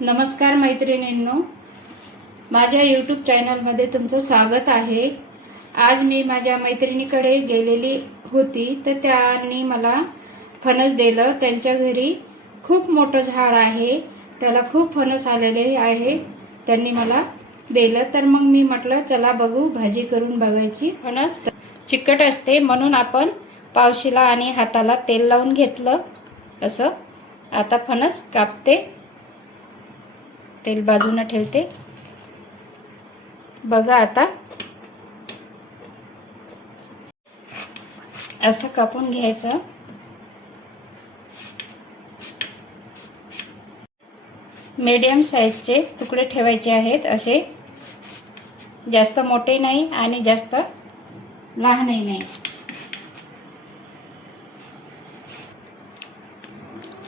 नमस्कार मैत्रिणींनो, माझ्या यूट्यूब चॅनलमध्ये तुमचं स्वागत आहे। आज मी माझ्या मैत्रिणीकडे गेलेली होती तर त्यांनी मला फणस दिलं। त्यांच्या घरी खूप मोठं झाड आहे, त्याला खूप फणस आलेले आहे। त्यांनी मला दिलं तर मग मी म्हटलं चला बघू, भाजी करून बघायची। फणस चिकट असते म्हणून आपण पावशीला आणि हाताला तेल लावून घेतलं असं। आता फणस कापते, तेल बाजूला ठेवते। बघा आता असं कापून घ्यायचं। मीडियम साइजचे तुकडे ठेवायचे आहेत, असे जास्त मोठे नाही आणि जास्त लहानही नाही।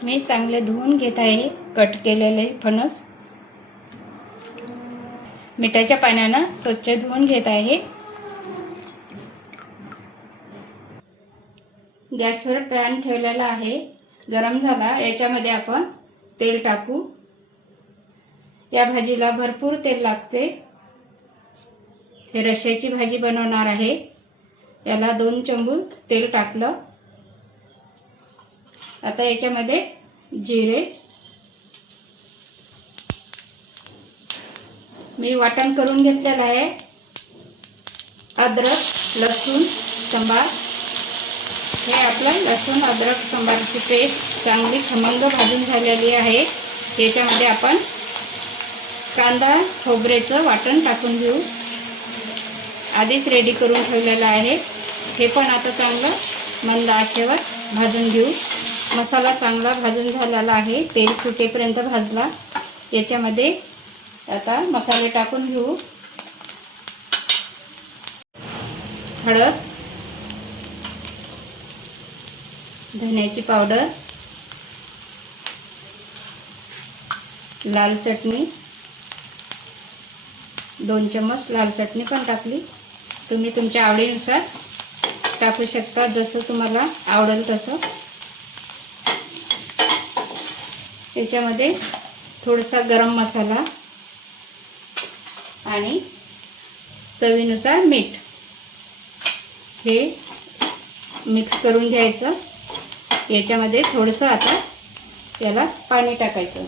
मी चांगले धुवून घेत आहे कट केलेले फणस। मिठाच्या पाण्याने स्वच्छ धुवून घेत आहे। गॅसवर पॅन ठेवलेला आहे, गरम झाला। याच्यामध्ये आपण तेल टाकू। या भाजीला भरपूर तेल लागते। हे रश्श्याची भाजी बनवणार आहे। याला 2 चमचे तेल टाकलं। आता याच्यामध्ये जिरे, मी वाटण करून घेतलेलं आहे। अद्रक, लसूण, सांबार, हे आपलं लसूण अद्रक सांबारची पेस्ट चांगली खमंग भाजून झालेली आहे। याच्यामध्ये आपण कांदा खोबरेचं वाटण टाकून घेऊ। आधीच रेडी करून ठेवलेलं आहे। हे पण आता चांगलं मंद आचेवर भाजून घेऊ। मसाला चांगला भाजून झालेला आहे, तेल सुटेपर्यंत भाजला। याच्यामध्ये आता मसाले टाकून घेऊ। हळद, धन्याची पावडर, लाल चटणी, 2 चम्मच लाल चटणी पण टाकली। तुम्ही तुमच्या आवडीनुसार टाकू शकता, जसं तुम्हाला आवडेल तसं। त्याच्यामध्ये थोडासा गरम मसाला आणि चवीनुसार मीठ हे मिक्स करून घ्यायचं। याच्यामध्ये थोडंसं आता याला पाणी टाकायचं।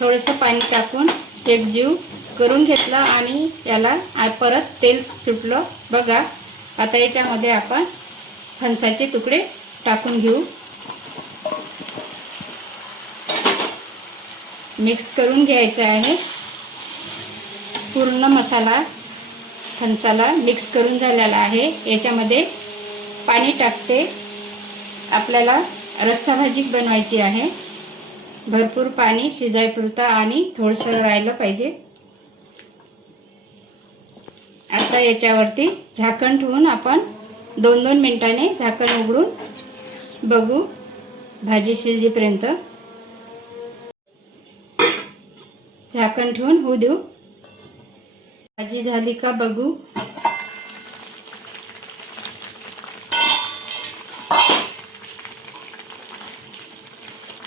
थोडंसं पाणी टाकून एकजीव करून घेतला आणि याला परत तेल सुटलं बघा। आता याच्यामध्ये आपण फणसाचे तुकडे टाकून घेऊ। मिक्स करून घ्यायचा आहे। पूर्ण मसाला फणसाला मिक्स करून झालेला आहे। याच्यामध्ये पाणी टाकते। आपल्याला रस्सा भाजी बनवायची आहे, भरपूर पाणी शिजायपुरता आणि थोडंसं राहिलं पाहिजे। आता याच्यावरती झाकण ठेवून आपण 2-2 मिनिटांनी झाकण उघडून बघू भाजी शिजेपर्यंत। झाकण ठेवून होऊ देऊ। भाजी झाली का बघू।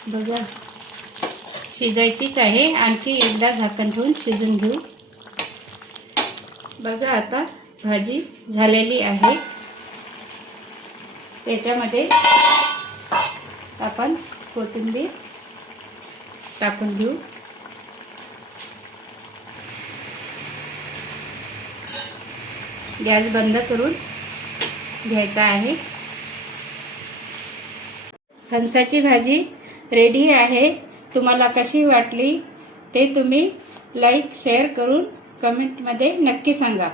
बघा शिजायचीच आहे, आणखी एकदा झाकण ठेवून शिजून घेऊ। बघा आता भाजी झालेली आहे। त्याच्यामध्ये आपण कोथिंबीर टाकून घेऊ। गॅस बंद करून घ्यायचा आहे। फणसाची भाजी रेडी आहे। तुम्हाला कशी वाटली ते तुम्ही लाईक शेअर करून कमेंटमध्ये नक्की सांगा।